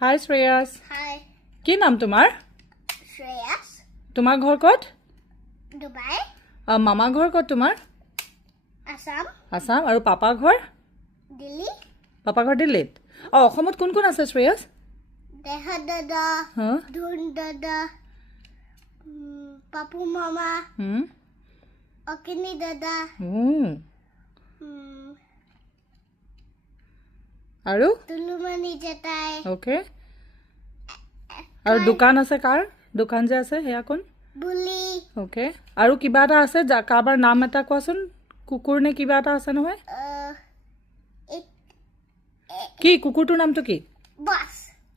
হাই Shreyas Hi, কি নাম তোমাৰ Shreyas, তোমাৰ ঘৰ ক'ত Dubai, মামা ঘৰ ক'ত তোমাৰ Assam, আসাম আৰু পাপা ঘৰ Delhi, পাপা ঘৰ দিল্লীত অসমত কোন কোন আছে শ্ৰেয়াস Deha Dada, হা Dhun Dada, Papu Mama, হুম Okini Dada, আৰু Tulumani Jatai, ওকে আৰু দোকান আছে কাৰ দোকান যে আছে সেয়া কোন Bully, ওকে আৰু কিবা এটা আছে কাৰোবাৰ নাম এটা কোৱাচোন কুকুৰ নে কিবা এটা আছে নহয় কি কুকুৰটোৰ নামটো কি Boss.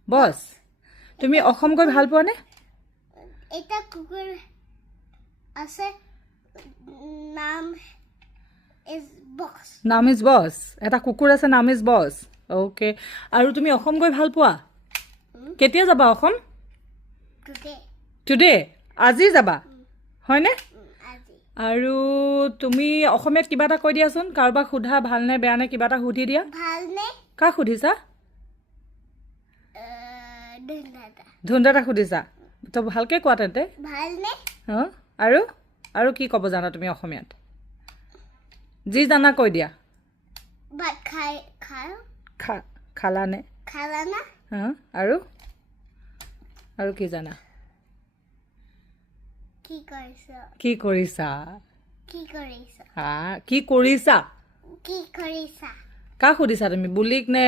বছ তুমি অসম গৈ ভাল পোৱা নে Eta kukur ase naam is Boss. নাম ইজ বছ এটা কুকুৰ আছে নাম ইজ বছ ওকে আৰু তুমি অসম গৈ ভাল পোৱা কেতিয়া যাবা অসম Today, টুডে আজি যাবা হয়নে Aji. আৰু তুমি অসমীয়াত কিবা এটা কৈ দিয়াচোন কাৰোবাক সোধা ভালনে বেয়ানে কিবা এটা সুধি দিয়া Bhalne, কাক সুধিছা Dhun Dada. ধুন্দাটা সুধিছা তো ভালকে কোৱা তেন্তে Bhalne, হা আৰু আৰু কি ক'ব জানা তুমি অসমীয়াত যি জানা কৈ দিয়া but খালানে Kalana, হা আৰু আৰু কি জানা ki korisa, কি কৰিছা ki korisa, হা কি কৰিছা ki korisa. কাক সুধিছা তুমি বুলিক নে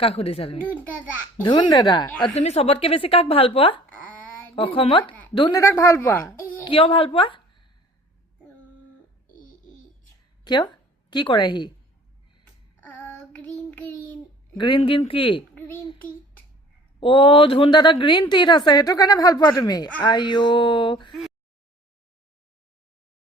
কাক সুধিছা তুমি Dhun Dada. ধুন দাদা আৰু তুমি চবতকে বেছি কাক ভাল পোৱা Dhun অসমত Dada. ধুন দাদাক ভাল পোৱা কিয় ভাল পোৱা কিয় কি কৰে সি Green গ্ৰীণ গ্ৰীণ কি teeth. অ' ধুন দাদা গ্ৰীণ টিথ আছে সেইটো কাৰণে ভাল পোৱা তুমি আইঅ'